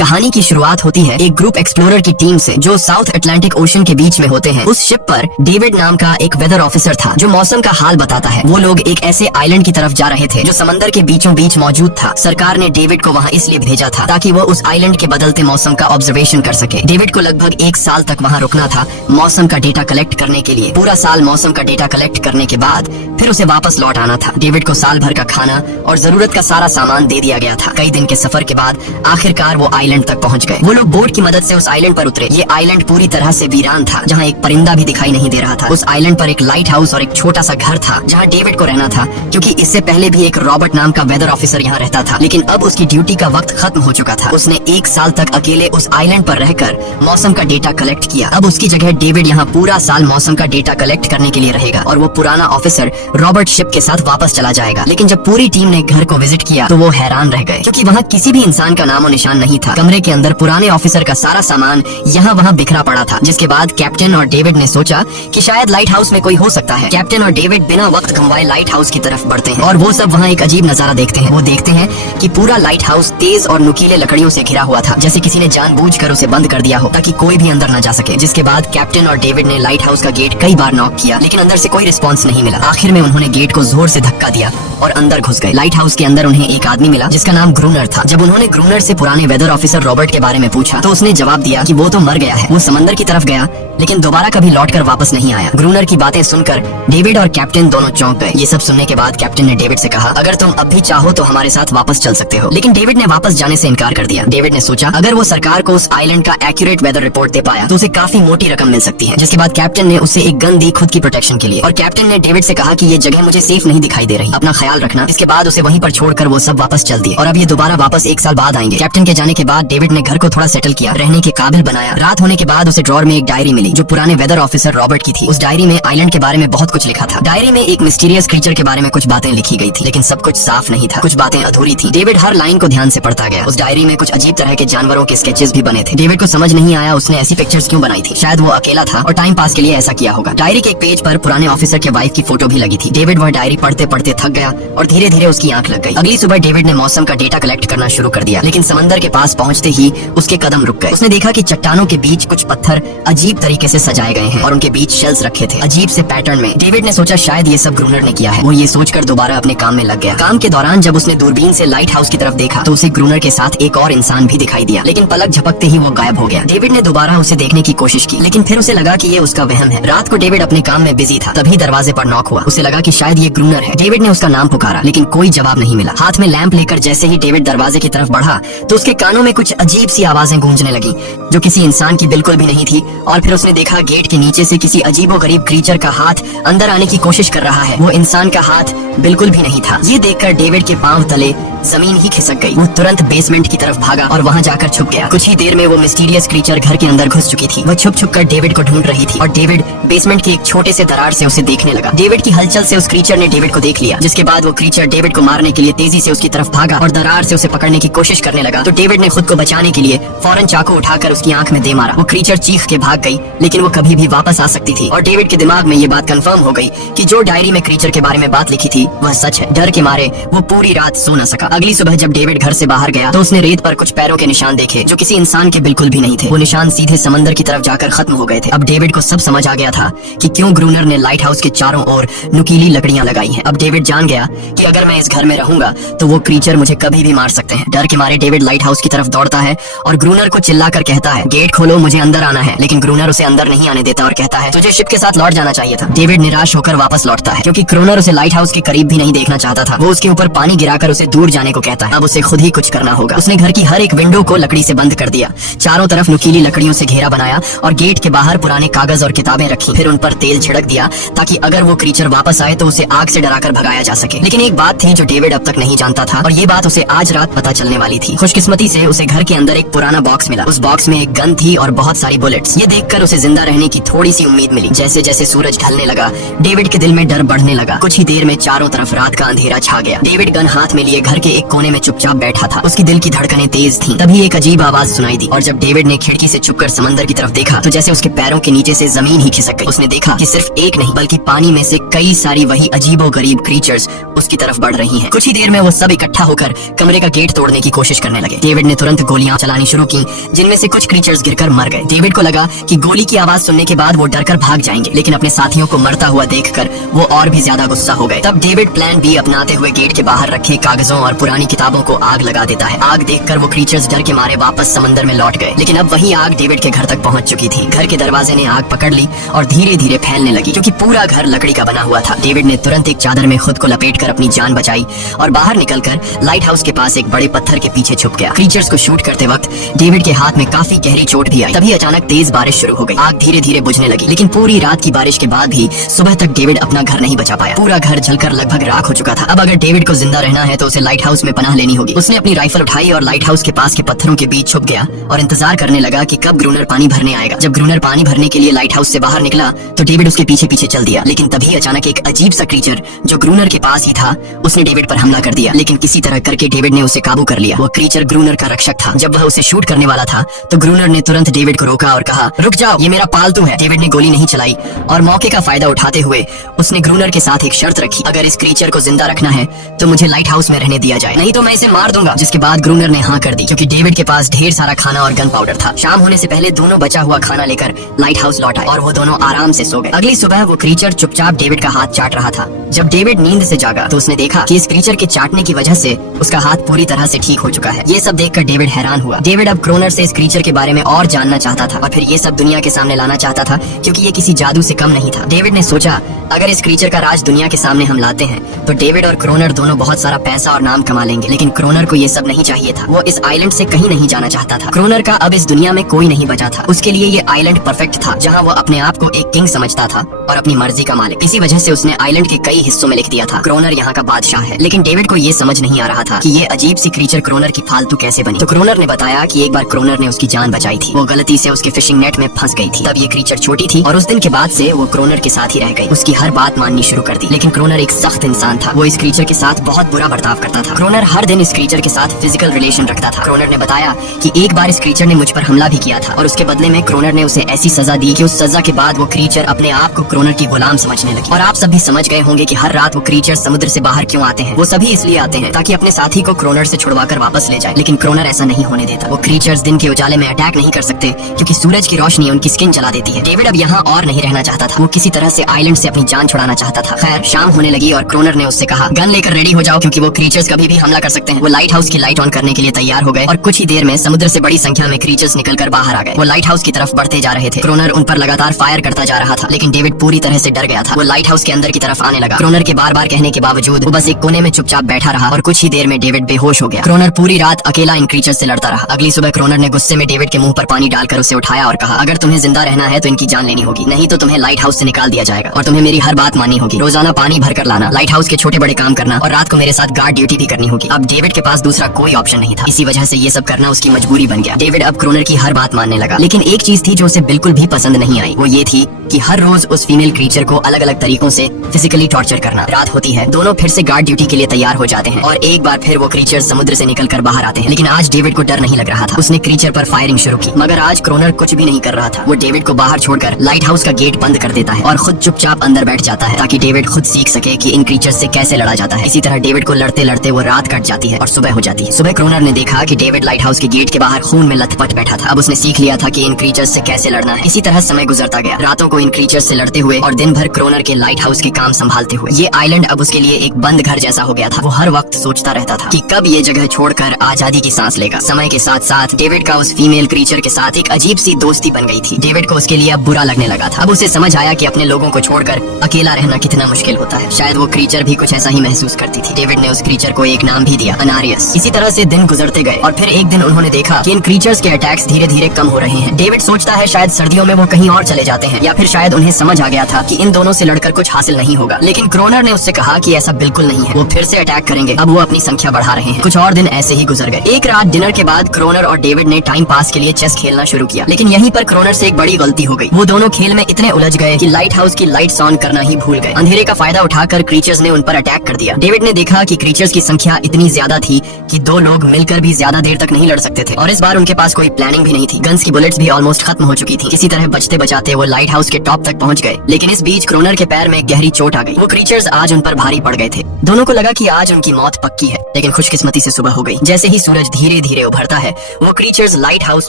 कहानी की शुरुआत होती है एक ग्रुप एक्सप्लोरर की टीम से जो साउथ अटलांटिक ओशन के बीच में होते हैं। उस शिप पर डेविड नाम का एक वेदर ऑफिसर था जो मौसम का हाल बताता है। वो लोग एक ऐसे आइलैंड की तरफ जा रहे थे जो समंदर के बीचों बीच मौजूद था। सरकार ने डेविड को वहाँ इसलिए भेजा था ताकि वो उस आइलैंड के बदलते मौसम का ऑब्जर्वेशन कर सके। डेविड को लगभग 1 साल तक वहाँ रुकना था मौसम का डेटा कलेक्ट करने के लिए। पूरा साल मौसम का डेटा कलेक्ट करने के बाद फिर उसे वापस लौट आना था। डेविड को साल भर का खाना और जरूरत का सारा सामान दे दिया गया था। कई दिन के सफर के बाद आखिरकार वो आइलैंड तक पहुँच गए। वो लोग बोट की मदद से उस आइलैंड पर उतरे। ये आइलैंड पूरी तरह से वीरान था, जहाँ एक परिंदा भी दिखाई नहीं दे रहा था। उस आइलैंड पर एक लाइट हाउस और एक छोटा सा घर था जहाँ डेविड को रहना था, क्योंकि इससे पहले भी एक रॉबर्ट नाम का वेदर ऑफिसर यहाँ रहता था, लेकिन अब उसकी ड्यूटी का वक्त खत्म हो चुका था। उसने 1 साल तक अकेले उस आइलैंड पर रहकर मौसम का डेटा कलेक्ट किया। अब उसकी जगह डेविड यहाँ पूरा साल मौसम का डेटा कलेक्ट करने के लिए रहेगा और वो पुराना ऑफिसर रॉबर्ट शिप के साथ वापस चला जाएगा। लेकिन जब पूरी टीम ने घर को विजिट किया तो वो हैरान रह गए, क्योंकि वहाँ किसी भी इंसान का नामो निशान नहीं था। कमरे के अंदर पुराने ऑफिसर का सारा सामान यहाँ वहाँ बिखरा पड़ा था। जिसके बाद कैप्टन और डेविड ने सोचा कि शायद लाइट हाउस में कोई हो सकता है। कैप्टन और डेविड बिना वक्त गंवाए लाइट हाउस की तरफ बढ़ते हैं और वो सब वहाँ एक अजीब नजारा देखते हैं। वो देखते हैं कि पूरा लाइट हाउस तेज और नुकीले लकड़ियों से घिरा हुआ था, जैसे किसी ने जानबूझकर उसे बंद कर दिया हो ताकि कोई भी अंदर न जा सके। जिसके बाद कैप्टन और डेविड ने लाइट हाउस का गेट कई बार नॉक किया, लेकिन अंदर से कोई रिस्पॉन्स नहीं मिला। आखिर में उन्होंने गेट को जोर से धक्का दिया और अंदर घुस गए। लाइट हाउस के अंदर उन्हें एक आदमी मिला जिसका नाम ग्रूनर था। जब उन्होंने ग्रूनर से पुराने वेदर ऑफिसर रॉबर्ट के बारे में पूछा तो उसने जवाब दिया कि वो तो मर गया है। वो समंदर की तरफ गया लेकिन दोबारा कभी लौटकर वापस नहीं आया। ग्रूनर की बातें सुनकर डेविड और कैप्टन दोनों चौंक गए। ये सब सुनने के बाद कैप्टन ने डेविड से कहा, अगर तुम अब भी चाहो तो हमारे साथ वापस चल सकते हो। लेकिन डेविड ने वापस जाने से इनकार कर दिया। डेविड ने सोचा अगर वो सरकार को उस आइलैंड का एक्यूरेट वेदर रिपोर्ट दे पाया तो उसे काफी मोटी रकम मिल सकती है। जिसके बाद कैप्टन ने उसे एक गन दी खुद की प्रोटेक्शन के लिए और कैप्टन ने डेविड से कहा कि ये जगह मुझे सेफ नहीं दिखाई दे रही, अपना ख्याल रखना। इसके बाद उसे वहीं पर छोड़कर वो सब वापस चल दिए और अब ये दोबारा वापस 1 साल बाद आएंगे। कैप्टन के जाने के बाद डेविड ने घर को थोड़ा सेटल किया, रहने के काबिल बनाया। रात होने के बाद उसे ड्रॉर में एक डायरी मिली जो पुराने वेदर ऑफिसर रॉबर्ट की थी। उस डायरी में आइलैंड के बारे में बहुत कुछ लिखा था। डायरी में एक मिस्टीरियस क्रीचर के बारे में कुछ बातें लिखी गई थी, लेकिन सब कुछ साफ नहीं था, कुछ बातें अधूरी थी। डेविड हर लाइन को ध्यान से पढ़ता गया। उस डायरी में कुछ अजीब तरह के जानवरों के स्केचेस भी बने थे। डेविड को समझ नहीं आया उसने ऐसी पिक्चर्स क्यों बनाई थी। शायद वो अकेला था और टाइम पास के लिए ऐसा किया होगा। डायरी के एक पेज पर पुराने ऑफिसर के वाइफ की फोटो भी लगी थी। डेविड वह डायरी पढ़ते पढ़ते थक गया और धीरे धीरे उसकी आंख लग गई। अगली सुबह डेविड ने मौसम का डेटा कलेक्ट करना शुरू कर दिया, लेकिन समंदर के पास पहुंचते ही उसके कदम रुक गए। उसने देखा कि चट्टानों के बीच कुछ पत्थर अजीब तरीके से सजाए गए हैं और उनके बीच शेल्स रखे थे अजीब से पैटर्न में। डेविड ने सोचा शायद ये सब ग्रूनर ने किया है। वो ये सोचकर दोबारा अपने काम में लग गया। काम के दौरान जब उसने दूरबीन से लाइट हाउस की तरफ देखा तो उसे ग्रूनर के साथ एक और इंसान भी दिखाई दिया, लेकिन पलक झपकते ही वो गायब हो गया। डेविड ने दोबारा उसे देखने की कोशिश की, लेकिन फिर उसे लगा कि ये उसका वहम है। रात को डेविड अपने काम में बिजी था, तभी दरवाजे पर नॉक हुआ। उसे लगा कि शायद ये ग्रूनर है। डेविड ने उसका नाम पुकारा, लेकिन कोई जवाब नहीं मिला। हाथ में लैंप लेकर जैसे ही डेविड दरवाजे की तरफ बढ़ा तो उसके कानों में कुछ अजीब सी आवाजें गूंजने लगी जो किसी इंसान की बिल्कुल भी नहीं थी। और फिर उसने देखा गेट के नीचे से किसी अजीबोगरीब क्रीचर का हाथ अंदर आने की कोशिश कर रहा है। वो इंसान का हाथ बिल्कुल भी नहीं था। ये देखकर डेविड के पांव तले जमीन ही खिसक गई। वो तुरंत बेसमेंट की तरफ भागा और वहाँ जाकर छुप गया। कुछ ही देर में वो मिस्टीरियस क्रीचर घर के अंदर घुस चुकी थी। वो छुप छुप कर डेविड को ढूंढ रही थी और डेविड बेसमेंट के एक छोटे से दरार से उसे देखने लगा। डेविड की हलचल से उस क्रीचर ने डेविड को देख लिया। जिसके बाद वो क्रीचर डेविड को मारने के लिए तेजी से उसकी तरफ भागा और दरार से उसे पकड़ने की कोशिश करने लगा। तो डेविड ने खुद को बचाने के लिए फौरन चाकू उठाकर उसकी आंख में दे मारा। वो क्रीचर चीख के भाग गई, लेकिन वो कभी भी वापस आ सकती थी। और डेविड के दिमाग में ये बात कंफर्म हो गई कि जो डायरी में क्रीचर के बारे में बात लिखी थी वह सच है। डर के मारे वो पूरी रात सो न सका। अगली सुबह जब डेविड घर से बाहर गया तो उसने रेत पर कुछ पैरों के निशान देखे जो किसी इंसान के बिल्कुल भी नहीं थे। वो निशान सीधे समंदर की तरफ जाकर खत्म हो गए थे। अब डेविड को सब समझ आ गया था कि क्यों ग्रूनर ने लाइट हाउस के चारों ओर नुकीली लकड़ियां लगाई हैं। अब डेविड जान गया कि अगर मैं इस घर में रहूंगा तो वो क्रीचर मुझे कभी भी मार सकते हैं। डर के मारे डेविड लाइट हाउस की तरफ दौड़ता है और ग्रूनर को चिल्लाकर कहता है, गेट खोलो, मुझे अंदर आना है। लेकिन ग्रूनर उसे अंदर नहीं आने देता और कहता है, तुझे शिप के साथ लौट जाना चाहिए था। डेविड निराश होकर वापस लौटता है, क्योंकि ग्रूनर उसे लाइट हाउस के करीब भी नहीं देखना चाहता था। वो उसके ऊपर पानी गिराकर उसे दूर जाने को कहता है। अब उसे खुद ही कुछ करना होगा। उसने घर की हर एक विंडो को लकड़ी से बंद कर दिया, चारों तरफ नुकीली लकड़ियों से घेरा बनाया और गेट के बाहर पुराने कागज और किताबें रखी। फिर उन पर तेल छिड़क दिया ताकि अगर वो क्रीचर वापस आए तो उसे आग से डराकर भगाया जा सके। लेकिन एक बात थी जो डेविड अब तक नहीं जानता था और ये बात उसे आज रात पता चलने वाली थी। खुशकिस्मती से उसे घर के अंदर एक पुराना बॉक्स मिला। उस बॉक्स में एक गन थी और बहुत सारी बुलेट्स। ये देखकर उसे जिंदा रहने की थोड़ी सी उम्मीद मिली। जैसे जैसे सूरज ढलने लगा डेविड के दिल में डर बढ़ने लगा। कुछ ही देर में चारों तरफ रात का अंधेरा छा गया। डेविड गन हाथ में लिए घर के एक कोने में चुपचाप बैठा था। उसकी दिल की धड़कनें तेज थीं। तभी एक अजीब आवाज सुनाई दी और जब डेविड ने खिड़की से छुपकर समंदर की तरफ देखा तो जैसे उसके पैरों के नीचे से जमीन ही खिसक गई। उसने देखा कि सिर्फ एक नहीं बल्कि पानी में से कई सारी वही अजीबोगरीब क्रीचर्स उसकी तरफ बढ़ रही हैं। कुछ ही देर में वो सब इकट्ठा होकर कमरे का गेट तोड़ने की कोशिश करने लगे। डेविड ने तुरंत तुरंत गोलियां चलानी शुरू की, जिनमें से कुछ क्रीचर्स गिरकर मर गए। डेविड को लगा कि गोली की आवाज सुनने के बाद वो डरकर भाग जाएंगे, लेकिन अपने साथियों को मरता हुआ देखकर वो और भी ज्यादा गुस्सा हो गए। तब डेविड प्लान बी अपनाते हुए गेट के बाहर रखे कागजों और पुरानी किताबों को आग लगा देता है। आग देखकर वो क्रीचर्स डर के मारे वापस समंदर में लौट गए, लेकिन अब वही आग डेविड के घर तक पहुंच चुकी थी। घर के दरवाजे ने आग पकड़ ली और धीरे धीरे फैलने लगी, क्योंकि पूरा घर लकड़ी का बना हुआ था। डेविड ने तुरंत एक चादर में खुद को लपेटकर अपनी जान बचाई और बाहर निकलकर लाइट हाउस के पास एक बड़े पत्थर के पीछे छुप गया। क्रीचर्स को शूट करते वक्त डेविड के हाथ में काफी गहरी चोट भी आई। तभी अचानक तेज बारिश शुरू हो गई। आग धीरे धीरे बुझने लगी, लेकिन पूरी रात की बारिश के बाद भी सुबह तक डेविड अपना घर नहीं बचा पाया। पूरा घर जलकर लगभग राख हो चुका था। अब अगर डेविड को जिंदा रहना है तो उसे लाइट हाउस में पनाह लेनी होगी। उसने अपनी राइफल उठाई और लाइट हाउस के पास के पत्थरों के बीच छुप गया और इंतजार करने लगा कि कब ग्रूनर पानी भरने आएगा। जब ग्रूनर पानी भरने के लिए लाइट हाउस से बाहर निकला तो डेविड उसके पीछे पीछे चल दिया, लेकिन तभी अचानक एक अजीब सा क्रीचर जो ग्रूनर के पास ही था उसने डेविड पर हमला कर दिया। लेकिन किसी तरह करके डेविड ने उसे काबू कर लिया। वो क्रीचर ग्रूनर का रक्षक था। जब वह उसे शूट करने वाला था तो ग्रूनर ने तुरंत डेविड को रोका और कहा, रुक जाओ, ये मेरा पालतू है। डेविड ने गोली नहीं चलाई और मौके का फायदा उठाते हुए उसने ग्रूनर के साथ एक शर्त रखी, अगर इस क्रीचर को जिंदा रखना है तो मुझे लाइट हाउस में रहने दिया जाए, नहीं तो मैं इसे मार दूंगा। जिसके बाद ग्रूनर ने हाँ कर दी, क्योंकि डेविड के पास ढेर सारा खाना और गन पाउडर था। शाम होने से पहले दोनों बचा हुआ खाना लेकर लाइट हाउस लौट आए और वो दोनों आराम से सो गए। अगली सुबह वो क्रीचर चुपचाप डेविड का हाथ चाट रहा था। जब डेविड नींद से जागा तो उसने देखा कि इस क्रीचर के चाटने की वजह से उसका हाथ पूरी तरह से ठीक हो चुका है। ये सब देखकर डेविड हैरान हुआ। डेविड अब क्रोनर से इस क्रीचर के बारे में और जानना चाहता था और फिर ये सब दुनिया के सामने लाना चाहता था, क्योंकि ये किसी जादू से कम नहीं था। डेविड ने सोचा, अगर इस क्रीचर का राज दुनिया के सामने हम लाते हैं तो डेविड और क्रोनर दोनों बहुत सारा पैसा और नाम कमा लेंगे। लेकिन क्रोनर को ये सब नहीं चाहिए था। वो इस आइलैंड से कहीं नहीं जाना चाहता था। क्रोनर का अब इस दुनिया में कोई नहीं बचा था। उसके लिए ये आइलैंड परफेक्ट था, जहाँ वो अपने आप को एक किंग समझता था और अपनी मर्जी का मालिक। इसी वजह से उसने आइलैंड के कई हिस्सों में लिख दिया था, क्रोनर यहाँ का बादशाह है। लेकिन डेविड को ये समझ नहीं आ रहा था कि ये अजीब सी क्रीचर क्रोनर की फालतू कैसे बनी। तो क्रोनर ने बताया कि एक बार क्रोनर ने उसकी जान बचाई थी। वो गलती से उसके फिशिंग नेट में फंस गई थी। तब ये क्रीचर छोटी थी और उस दिन के बाद से वो क्रोनर के साथ ही रह गई। उसकी हर बात माननी शुरू कर दी। लेकिन क्रोनर एक सख्त इंसान था। वो इस क्रीचर के साथ बहुत बुरा बर्ताव करता था। क्रोनर हर दिन इस क्रीचर के साथ फिजिकल रिलेशन रखता था। क्रोनर ने बताया कि एक बार इस क्रीचर ने मुझ पर हमला भी किया था और उसके बदले में क्रोनर ने उसे ऐसी सजा दी कि उस सजा के बाद वो क्रीचर अपने आप को क्रोनर की गुलाम समझने लगी। और आप सभी समझ गए होंगे कि हर रात वो क्रीचर समुद्र से बाहर क्यों आते हैं। वो सभी इसलिए आते हैं ताकि अपने साथी को क्रोनर से छुड़वाकर वापस ले जाए। लेकिन क्रोनर ऐसा नहीं होने देता। वो क्रीचर्स दिन के उजाले में अटैक नहीं कर सकते, क्योंकि सूरज की रोशनी उनकी स्किन जला देती है। डेविड अब यहाँ और नहीं रहना चाहता था। वो किसी तरह से आइलैंड से अपनी जान छुड़ाना चाहता था। खैर, शाम होने लगी और क्रोनर ने उससे कहा, गन लेकर रेडी हो जाओ, क्योंकि वो क्रीचर्स कभी भी हमला कर सकते हैं। वो लाइट हाउस की लाइट ऑन करने के लिए तैयार हो गए और कुछ ही देर में समुद्र से बड़ी संख्या में क्रीचर्स निकलकर बाहर आ गए। वो लाइट हाउस की तरफ बढ़ते जा रहे थे। क्रोनर उन पर लगातार फायर करता जा रहा था, लेकिन डेविड पूरी तरह से डर गया था। वो लाइट हाउस के अंदर की तरफ आने लगा। क्रोनर के बार बार कहने के बावजूद वो बस एक कोने में चुपचाप बैठा रहा और कुछ ही देर में डेविड बेहोश हो गया। क्रोनर पूरी रात अकेला इन क्रीचर्स से लड़ता रहा। अगली सुबह क्रोनर ने गुस्से में डेविड के मुंह पर पानी डालकर उसे उठाया और कहा, अगर तुम्हें जिंदा रहना है तो इनकी जान लेनी होगी, नहीं तो तुम्हें लाइट हाउस से निकाल दिया जाएगा और तुम्हें मेरी हर बात माननी होगी। रोजाना पानी भरकर लाना, लाइट हाउस के छोटे बड़े काम करना और रात को मेरे साथ गार्ड ड्यूटी भी करनी होगी। अब डेविड के पास दूसरा कोई ऑप्शन नहीं था। इसी वजह से ये सब करना उसकी मजबूरी बन गया। डेविड अब क्रोनर की हर बात मानने लगा। लेकिन एक चीज थी जो उसे बिल्कुल भी पसंद नहीं आई। वो ये थी कि हर रोज उस फीमेल क्रीचर को अलग अलग तरीकों से फिजिकली टॉर्चर करना। रात होती है, दोनों फिर से गार्ड ड्यूटी के लिए तैयार हो जाते हैं और एक बार फिर वो क्रीचर समुद्र से निकलकर बाहर आते हैं। लेकिन आज डेविड को डर नहीं लग रहा था। उसने क्रीचर पर फायरिंग शुरू की, मगर आज क्रोनर कुछ भी नहीं कर रहा था। वो डेविड को बाहर छोड़कर लाइट हाउस का गेट बंद कर देता है और खुद चुपचाप अंदर बैठ जाता है, ताकि डेविड खुद सीख सके कि इन क्रीचर से कैसे लड़ा जाता है। इसी तरह डेविड को लड़ते लड़ते वो रात कट जाती है और सुबह हो जाती है। सुबह क्रोनर ने देखा कि डेविड लाइट हाउस के गेट के बाहर खून में लथपथ बैठा था। अब उसने सीख लिया था कि इन क्रीचर से कैसे लड़ना है। इसी तरह समय गुजरता गया, रातों को इन क्रीचर से लड़ते हुए और दिन भर क्रोनर के लाइट हाउस के काम संभालते हुए। ये आइलैंड अब उसके लिए एक बंद घर जैसा हो गया था। वो हर वक्त सोचता रहता था कि कब ये जगह छोड़कर आजादी की सांस लेगा। समय के साथ साथ डेविड का उस फीमेल क्रीचर के साथ एक अजीब सी दोस्ती बन गई थी। डेविड को उसके लिए अब बुरा लगने लगा था। अब उसे समझ आया कि अपने लोगों को छोड़कर अकेला रहना कितना मुश्किल होता है। शायद वो क्रीचर भी कुछ ऐसा ही महसूस करती थी। डेविड ने उस क्रीचर को एक नाम भी दिया, अनारियस। इसी तरह से दिन गुजरते गए और फिर एक दिन उन्होंने देखा कि इन क्रीचर्स के अटैक्स धीरे धीरे कम हो रहे हैं। डेविड सोचता है शायद सर्दियों में वो कहीं और चले जाते हैं, या फिर शायद उन्हें समझ आ गया था कि इन दोनों से लड़कर कुछ हासिल नहीं होगा। लेकिन क्रोनर ने उससे कहा कि ऐसा बिल्कुल नहीं है, वो फिर से अटैक करेंगे। अब वो अपनी संख्या बढ़ा रहे हैं। कुछ और दिन ऐसे ही गुजर गए। एक रात डिनर के बाद क्रोनर और डेविड ने टाइम पास के लिए चेस खेलना शुरू किया। लेकिन यहीं पर क्रोनर से एक बड़ी गलती हो गई। वो दोनों खेल में इतने उलझ गए कि लाइट हाउस की लाइट्स ऑन करना ही भूल गए। अंधेरे का फायदा उठाकर क्रीचर्स ने उन पर अटैक कर दिया। डेविड ने देखा कि क्रीचर्स की संख्या इतनी ज्यादा थी कि दो लोग मिलकर भी ज्यादा देर तक नहीं लड़ सकते थे और इस बार उनके पास कोई प्लानिंग भी नहीं थी। गन्स की बुलेट्स भी ऑलमोस्ट खत्म हो चुकी थी। किसी तरह बचते बचाते वो लाइट हाउस के टॉप तक पहुंच गए। लेकिन इस बीच क्रोनर के पैर में गहरी चोट आ गई। वो क्रीचर्स आज उन पर भारी पड़ गए थे। दोनों को लगा कि आज उनकी मौत पक्की है। लेकिन खुशकिस्मती से सुबह हो गई। जैसे ही सूरज धीरे धीरे धीरे उभरता है। वो क्रीचर्स लाइट हाउस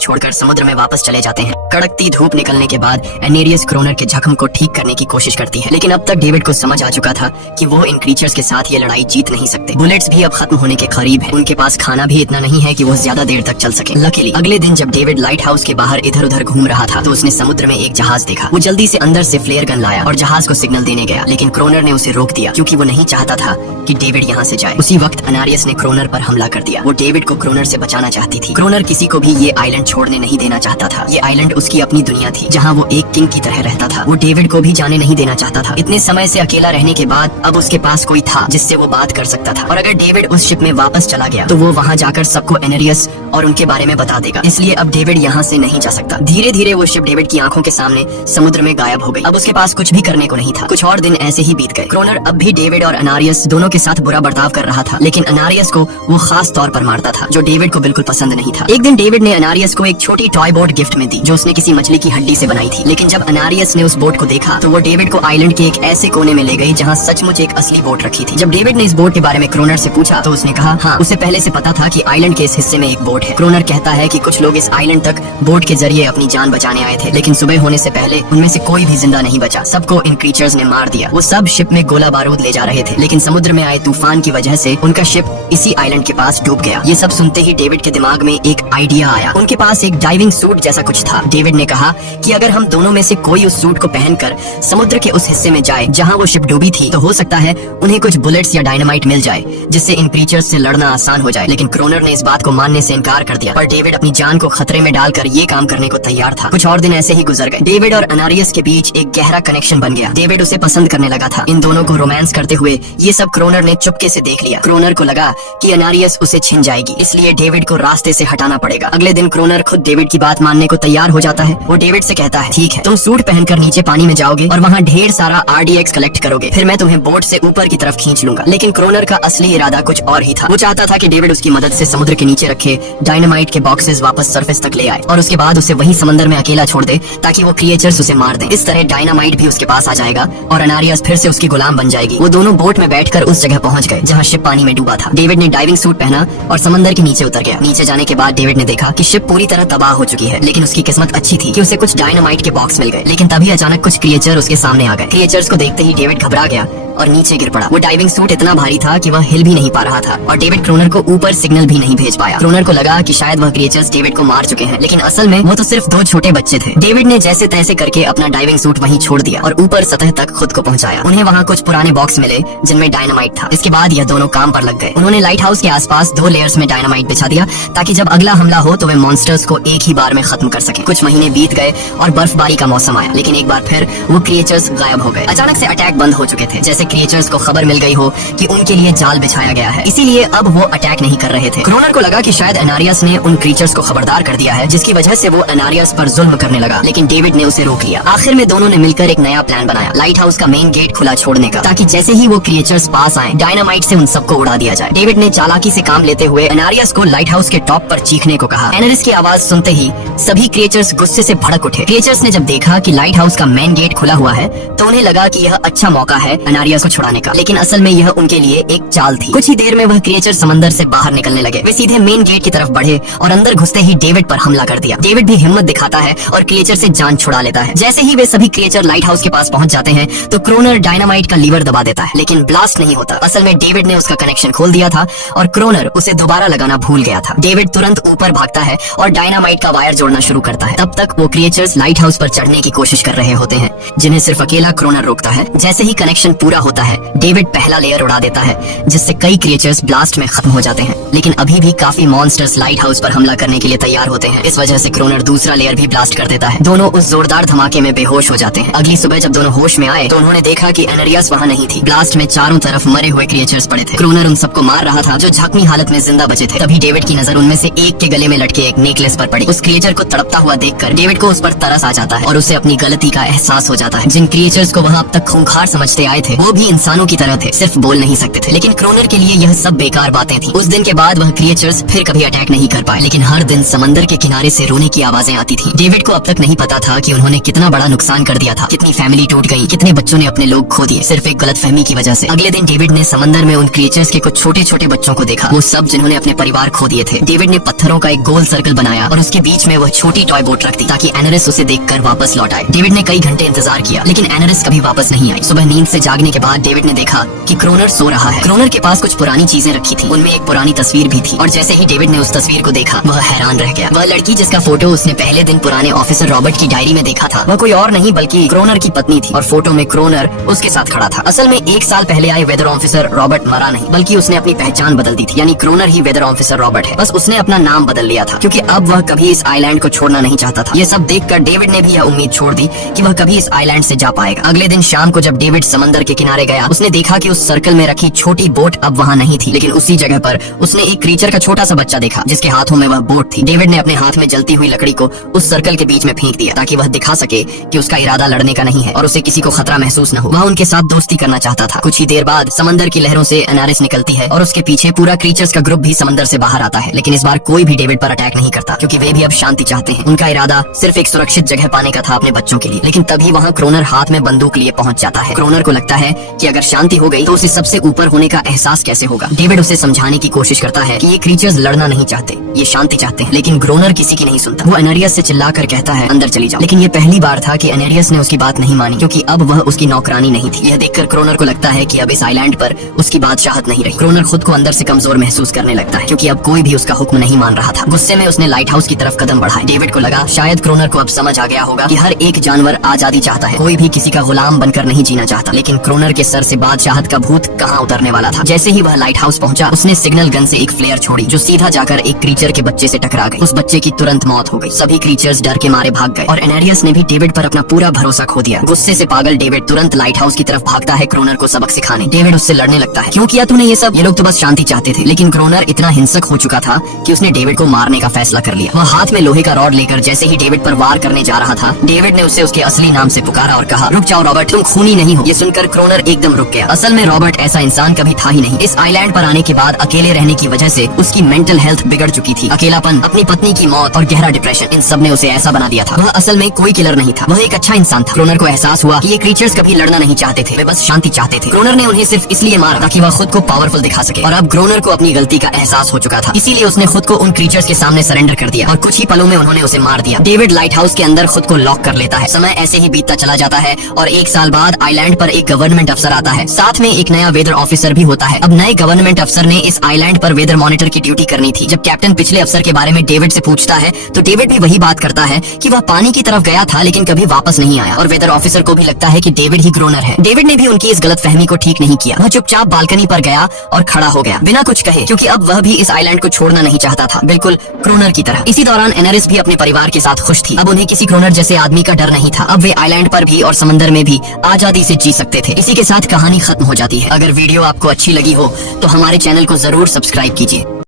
छोड़कर समुद्र में वापस चले जाते हैं। कड़कती धूप निकलने के बाद एनेरियस क्रोनर के जख्म को ठीक करने की कोशिश करती है, लेकिन अब तक डेविड को समझ आ चुका था कि वो इन क्रीचर्स के साथ ये लड़ाई जीत नहीं सकते। बुलेट्स भी अब खत्म होने के करीब हैं। उनके पास खाना भी इतना नहीं है कि वो ज्यादा देर तक चल सके। लकीली अगले दिन जब डेविड लाइट हाउस के बाहर इधर उधर घूम रहा था तो उसने समुद्र में एक जहाज देखा। वो जल्दी से अंदर से फ्लेयर गन लाया और जहाज को सिग्नल देने गया, लेकिन क्रोनर ने उसे रोक दिया क्योंकि वो नहीं चाहता था कि डेविड यहाँ से जाए। उसी वक्त अनारियस ने क्रोनर पर हमला कर दिया। वो डेविड को क्रोनर से बचाना चाहती थी। क्रोनर किसी को भी ये आइलैंड छोड़ने नहीं देना चाहता था। ये आइलैंड उसकी अपनी दुनिया थी जहाँ वो एक किंग की तरह रहता था। वो डेविड को भी जाने नहीं देना चाहता था। इतने समय से अकेला रहने के बाद अब उसके पास कोई था जिससे वो बात कर सकता था, और अगर डेविड उस शिप में वापस चला गया तो वो वहाँ जाकर सबको एनेरियस और उनके बारे में बता देगा। इसलिए अब डेविड यहाँ से नहीं जा सकता। धीरे धीरे वो शिप डेविड की आंखों के सामने समुद्र में गायब हो गई। अब उसके पास कुछ भी करने को नहीं था। कुछ और दिन ऐसे ही बीत गए। क्रोनर अब भी डेविड और अनारियस दोनों के साथ बुरा बर्ताव कर रहा था, लेकिन अनारियस को वो खास तौर पर मारता था जो डेविड को बिल्कुल पसंद नहीं था। एक दिन डेविड ने अनारियस को एक छोटी टॉय बोट गिफ्ट में दी जो उसने किसी मछली की हड्डी से बनाई थी, लेकिन जब अनारियस ने उस बोट को देखा तो वो डेविड को आइलैंड के एक ऐसे कोने में ले गई जहाँ सचमुच एक असली बोट रखी थी। जब डेविड ने इस बोट के बारे में क्रोनर से पूछा तो उसने कहा हाँ, उसे पहले से पता था कि आइलैंड के इस हिस्से में एक बोट है। क्रोनर कहता है कि कुछ लोग इस आइलैंड तक बोट के जरिए अपनी जान बचाने आए थे, लेकिन सुबह होने से पहले उनमें से कोई भी जिंदा नहीं बचा। सबको इन क्रीचर्स ने मार दिया। वो सब शिप में गोला बारूद ले जा रहे थे, लेकिन समुद्र में आए तूफान की वजह से उनका शिप इसी आइलैंड के पास डूब गया। ये सब सुनते ही डेविड के दिमाग में एक आइडिया आया। उनके पास एक डाइविंग सूट जैसा कुछ था। डेविड ने कहा कि अगर हम दोनों में से कोई उस सूट को पहनकर समुद्र के उस हिस्से में जाए जहाँ वो शिप डूबी थी तो हो सकता है उन्हें कुछ बुलेट्स या डायनामाइट मिल जाए जिससे इन क्रीचर्स से लड़ना आसान हो जाए। लेकिन क्रोनर ने इस बात को मानने से इनकार कर दिया, पर डेविड अपनी जान को खतरे में डालकर ये काम करने को तैयार था। कुछ और दिन ऐसे ही गुजर गए। डेविड और अनारियस के बीच एक गहरा कनेक्शन बन गया। डेविड उसे पसंद करने लगा था। इन दोनों को रोमांस करते हुए ये सब क्रोनर ने चुपके से देख लिया। क्रोनर को लगा कि अनारियस उसे छिन जाएगी, इसलिए डेविड को रास्ते से हटाना पड़ेगा। अगले दिन क्रोनर खुद डेविड की बात मानने को तैयार हो जाता है। वो डेविड से कहता है ठीक है, तुम सूट पहनकर नीचे पानी में जाओगे और वहाँ ढेर सारा RDX कलेक्ट करोगे, फिर मैं तुम्हें बोट से ऊपर की तरफ खींच लूंगा। लेकिन क्रोनर का असली इरादा कुछ और ही था। वो चाहता था कि डेविड उसकी मदद से समुद्र के नीचे रखे डायनामाइट के बॉक्सेस वापस सरफेस तक ले आए और उसके बाद उसे वही समंदर में अकेला छोड़ दे ताकि वो क्रिएचर्स उसे मार दें। इस तरह डायनामाइट भी उसके पास आ जाएगा और अनारियस फिर से उसकी गुलाम बन जाएगी। वो दोनों बोट में बैठकर उस जगह पहुंच गए जहाँ शिप पानी में डूबा था। डेविड ने डाइविंग सूट पहना और समंदर के नीचे उतर गया। नीचे जाने के बाद डेविड ने देखा कि शिप पूरी तरह तबाह हो चुकी है, लेकिन उसकी किस्मत अच्छी थी कि उसे कुछ डायनामाइट के बॉक्स मिल गए। लेकिन तभी अचानक कुछ क्रिएचर उसके सामने आ गए। क्रिएचर्स को देखते ही डेविड घबरा गया और नीचे गिर पड़ा। वो डाइविंग सूट इतना भारी था कि वह हिल भी नहीं पा रहा था और डेविड क्रोनर को ऊपर सिग्नल भी नहीं भेज पाया। क्रोनर को लगा कि शायद वह क्रिएचर्स डेविड को मार चुके हैं, लेकिन असल में वो तो सिर्फ दो छोटे बच्चे थे। डेविड ने जैसे तैसे करके अपना डाइविंग सूट वहीं छोड़ दिया और ऊपर सतह तक खुद को पहुंचाया। उन्हें वहाँ कुछ पुराने बॉक्स मिले जिनमें डायनामाइट था। इसके बाद यह दोनों काम पर लग गए। उन्होंने लाइट हाउस के आसपास 2 लेयर्स में डायनामाइट बिछा दिया ताकि जब अगला हमला हो तो वे मॉन्स्टर्स को एक ही बार में खत्म कर सके। कुछ महीने बीत गए और बर्फबारी का मौसम आया, लेकिन एक बार फिर वो क्रिएचर्स गायब हो गए। अचानक से अटैक बंद हो चुके थे, जैसे क्रिएचर्स को खबर मिल गई हो कि उनके लिए जाल बिछाया गया है, इसीलिए अब वो अटैक नहीं कर रहे थे। क्रोनर को लगा कि शायद अनारियस ने उन क्रीचर्स को खबरदार कर दिया है, जिसकी वजह से वो अनारियस पर जुल्म करने लगा, लेकिन डेविड ने उसे रोक लिया। आखिर में दोनों ने मिलकर एक नया प्लान बनाया, लाइट हाउस का मेन गेट खुला छोड़ने का, ताकि जैसे ही वो क्रिएचर्स पास आए डायनामाइट से उन सबको उड़ा दिया जाए। डेविड ने चालाकी से काम लेते हुए अनारियस को लाइट हाउस के टॉप पर चीखने को कहा। एनरिस की आवाज सुनते ही सभी क्रिएचर्स गुस्से से भड़क उठे। क्रिएचर्स ने जब देखा कि लाइट हाउस का मेन गेट खुला हुआ है तो उन्हें लगा कि यह अच्छा मौका है अनारियस को छुड़ाने का, लेकिन असल में यह उनके लिए एक चाल थी। कुछ ही देर में वह क्रिएचर समंदर से बाहर निकलने लगे। वे सीधे मेन गेट की तरफ बढ़े और अंदर घुसते ही डेविड पर हमला कर दिया। डेविड भी हिम्मत दिखाता है और क्रिएचर से जान छुड़ा लेता है। जैसे ही वे सभी क्रिएचर लाइट हाउस के पास पहुंच जाते हैं तो क्रोनर डायनामाइट का लीवर दबा देता है, लेकिन ब्लास्ट नहीं होता। असल में डेविड ने उसका कनेक्शन खोल दिया था और क्रोनर उसे दोबारा लगाना भूल गया था। डेविड तुरंत ऊपर भागता है और डायनामाइट का वायर जोड़ना शुरू करता है। तब तक वो क्रिएचर्स लाइट हाउस पर चढ़ने की कोशिश कर रहे होते हैं, जिन्हें सिर्फ अकेला क्रोनर रोकता है। जैसे ही कनेक्शन पूरा होता है डेविड पहला लेयर उड़ा देता है, जिससे कई क्रिएचर्स ब्लास्ट में खत्म हो जाते हैं, लेकिन अभी भी काफी मॉन्स्टर्स लाइट हाउस पर हमला करने के लिए तैयार होते हैं। इस वजह से क्रोनर दूसरा लेयर भी ब्लास्ट कर देता है। दोनों उस जोरदार धमाके में बेहोश हो जाते हैं। अगली सुबह जब दोनों होश में आए तो उन्होंने देखा कि एनरियस वहाँ नहीं थी। ब्लास्ट में चारों तरफ मरे हुए क्रिएचर्स पड़े थे। क्रोनर उन सबको मार रहा था जो जख्मी हालत में जिंदा बचे थे। तभी डेविड की नजर उनमें से एक के गले में लटके एक नेकलेस पर पड़ी। उस क्रिएचर को तड़पता हुआ देखकर डेविड को उस पर तरस आ जाता है और उसे अपनी गलती का एहसास हो जाता है। जिन क्रिएचर्स को वहाँ अब तक खूंखार समझते आए थे वो भी इंसानों की तरह थे, सिर्फ बोल नहीं सकते थे। लेकिन क्रोनर के लिए यह सब बेकार बातें थी। उस दिन के बाद वह क्रिएचर्स फिर कभी अटैक नहीं कर पाए, लेकिन हर दिन समंदर के किनारे से रोने की आवाजें आती थी। डेविड को अब तक नहीं पता था कि उन्होंने कितना बड़ा नुकसान कर दिया था, कितनी फैमिली टूट गई, कितने बच्चों ने अपने लोग खो दिए सिर्फ एक गलतफहमी की वजह से। अगले दिन डेविड ने समंदर में उन क्रिएचर्स के कुछ छोटे छोटे बच्चों को देखा। वो सब जिन्होंने अपने परिवार खो दिए थे। डेविड ने पत्थरों का एक गोल सर्कल बनाया और उसके बीच में वह छोटी टॉय बोट रख दी ताकि एनरिस उसे देखकर वापस लौट आए। डेविड ने कई घंटे इंतजार किया लेकिन एनरिस कभी वापस नहीं आई। सुबह नींद से जागने के बाद डेविड ने देखा कि क्रोनर सो रहा है। क्रोनर के पास कुछ पुरानी चीजें रखी थी, उनमें एक पुरानी तस्वीर भी थी और जैसे ही डेविड ने उस तस्वीर को देखा वह हैरान रह गया। वह लड़की जिसका फोटो उसने पहले दिन पुराने ऑफिसर रॉबर्ट की डायरी में देखा था वह कोई और नहीं बल्कि क्रोनर की पत्नी थी और फोटो में क्रोनर उसके साथ खड़ा था। असल में 1 साल पहले आए वेदर ऑफिसर रॉबर्ट मरा नहीं बल्कि उसने अपनी पहचान बदल दी थी, यानी क्रोनर ही वेदर ऑफिसर रॉबर्ट है। बस उसने अपना नाम बदल लिया था क्योंकि अब वह कभी इस आइलैंड को छोड़ना नहीं चाहता था। ये सब देखकर डेविड ने भी यह उम्मीद छोड़ दी कि वह कभी इस आइलैंड से जा पाएगा। अगले दिन शाम को जब डेविड समंदर के किनारे गया उसने देखा कि उस सर्कल में रखी छोटी बोट अब वहाँ नहीं थी, लेकिन उसी जगह पर उसने एक क्रीचर का छोटा सा बच्चा देखा जिसके हाथों में वह बोट थी। डेविड ने अपने हाथ में जलती हुई लकड़ी को उस सर्कल के बीच में फेंक दिया ताकि वह दिखा सके कि उसका इरादा लड़ने का नहीं है और उसे किसी को खतरा महसूस न हो। वह उनके साथ दोस्ती करना चाहता था। कुछ ही देर बाद समंदर की लहरों से एनारिस निकलती है और उसके पीछे पूरा क्रीचर्स का ग्रुप भी समंदर से बाहर आता है, लेकिन इस बार कोई भी डेविड पर अटैक नहीं करता क्योंकि वे भी अब शांति चाहते हैं। उनका इरादा सिर्फ एक सुरक्षित जगह पाने का था अपने बच्चों के लिए। लेकिन तभी वहाँ क्रोनर हाथ में बंदूक लिए पहुंच जाता है। क्रोनर को लगता है कि अगर शांति हो गई तो उसे सबसे ऊपर होने का एहसास कैसे होगा। डेविड उसे समझाने की कोशिश करता है कि ये क्रीचर्स लड़ना नहीं चाहते, ये शांति चाहते हैं, लेकिन क्रोनर किसी की नहीं सुनता। वो एनेरियस से चिल्लाकर कहता है अंदर चली जाओ, लेकिन ये पहली बार था कि एनेरियस ने उसकी बात नहीं मानी क्योंकि अब वह उसकी नौकरानी नहीं थी। यह देखकर क्रोनर को लगता है कि अब इस आइलैंड पर उसकी बादशाहत नहीं रही। क्रोनर खुद को अंदर से कमजोर महसूस करने लगता है क्योंकि अब कोई भी उसका हुक्म नहीं मान रहा था। गुस्से में उसने लाइट हाउस की तरफ कदम बढ़ाए। डेविड को लगा शायद क्रोनर को अब समझ आ गया होगा कि हर एक जानवर आजादी चाहता है, कोई भी किसी का गुलाम बनकर नहीं जीना चाहता। लेकिन क्रोनर के सर से बादशाहत का भूत कहाँ उतरने वाला था। जैसे ही वह लाइट हाउस पहुंचा उसने सिग्नल गन से एक फ्लेयर छोड़ी जो सीधा जाकर एक क्रीचर के बच्चे से टकरा गई। उस बच्चे की तुरंत मौत हो गई। सभी क्रीचर्स डर के मारे भाग गए और एनेरियस ने भी डेविड पर अपना पूरा भरोसा खो दिया। गुस्से से पागल डेविड तुरंत लाइट हाउस की तरफ भागता है क्रोनर को सबक सिखाने। डेविड उससे लड़ने लगता है, क्यों किया तूने ये सब? ये लोग तो बस शांति चाहते थे। लेकिन क्रोनर इतना हिंसक हो चुका था कि उसने डेविड को मारने का फैसला कर लिया। वह हाथ में लोहे का रॉड लेकर जैसे ही डेविड पर वार करने जा रहा था डेविड ने उसे उसके असली नाम से पुकारा और कहा, रुक जाओ रॉबर्ट, तुम खूनी नहीं हो। ये सुनकर क्रोनर एकदम रुक गया। असल में रॉबर्ट ऐसा इंसान कभी था ही नहीं। इस आइलैंड पर आने के बाद अकेले रहने की वजह से उसकी मेंटल हेल्थ बिगड़ चुकी थी। अकेलापन, अपनी पत्नी की मौत और गहरा डिप्रेशन, इन सब ने उसे ऐसा बना दिया था। वह असल में कोई किलर नहीं था, वह एक अच्छा इंसान था। क्रोनर को एहसास हुआ कि ये क्रीचर्स कभी लड़ना नहीं चाहते थे, वे बस शांति चाहते थे। क्रोनर ने उन्हें सिर्फ इसलिए मारा ताकि वह खुद को पावरफुल दिखा सके और अब क्रोनर को अपनी गलती का एहसास हो चुका था, इसीलिए उसने खुद को उन क्रीचर्स के सामने सरेंडर कर दिया और कुछ ही पलों में उन्होंने उसे मार दिया। डेविड लाइट हाउस के अंदर खुद को लॉक कर लेता है। समय ऐसे ही बीतता चला जाता है और 1 साल बाद आइलैंड पर एक गवर्नमेंट अफसर आता है, साथ में एक नया वेदर ऑफिसर भी होता है। अब नए गवर्नमेंट अफसर ने इस आइलैंड पर वेदर मॉनिटर की ड्यूटी करनी थी। जब कैप्टन पिछले अफसर के बारे में डेविड से पूछता है तो डेविड भी वही बात करता है कि वह पानी की तरफ गया था लेकिन कभी वापस नहीं आया और वेदर ऑफिसर को भी लगता है कि डेविड ही क्रोनर है। डेविड ने भी उनकी इस गलतफहमी को ठीक नहीं किया। वह चुपचाप बालकनी पर गया और खड़ा हो गया बिना कुछ कहे, क्योंकि अब वह भी इस आइलैंड को छोड़ना नहीं चाहता था, बिल्कुल क्रोनर की तरह। इसी दौरान एनेरिस भी अपने परिवार के साथ खुश थी। अब उन्हें किसी क्रोनर जैसे आदमी का डर नहीं था। अब वे आइलैंड पर भी और समंदर में भी आजादी से जी सकते थे। इसी के साथ कहानी खत्म हो जाती है। अगर वीडियो आपको अच्छी लगी हो तो हमारे चैनल को जरूर सब्सक्राइब कीजिए।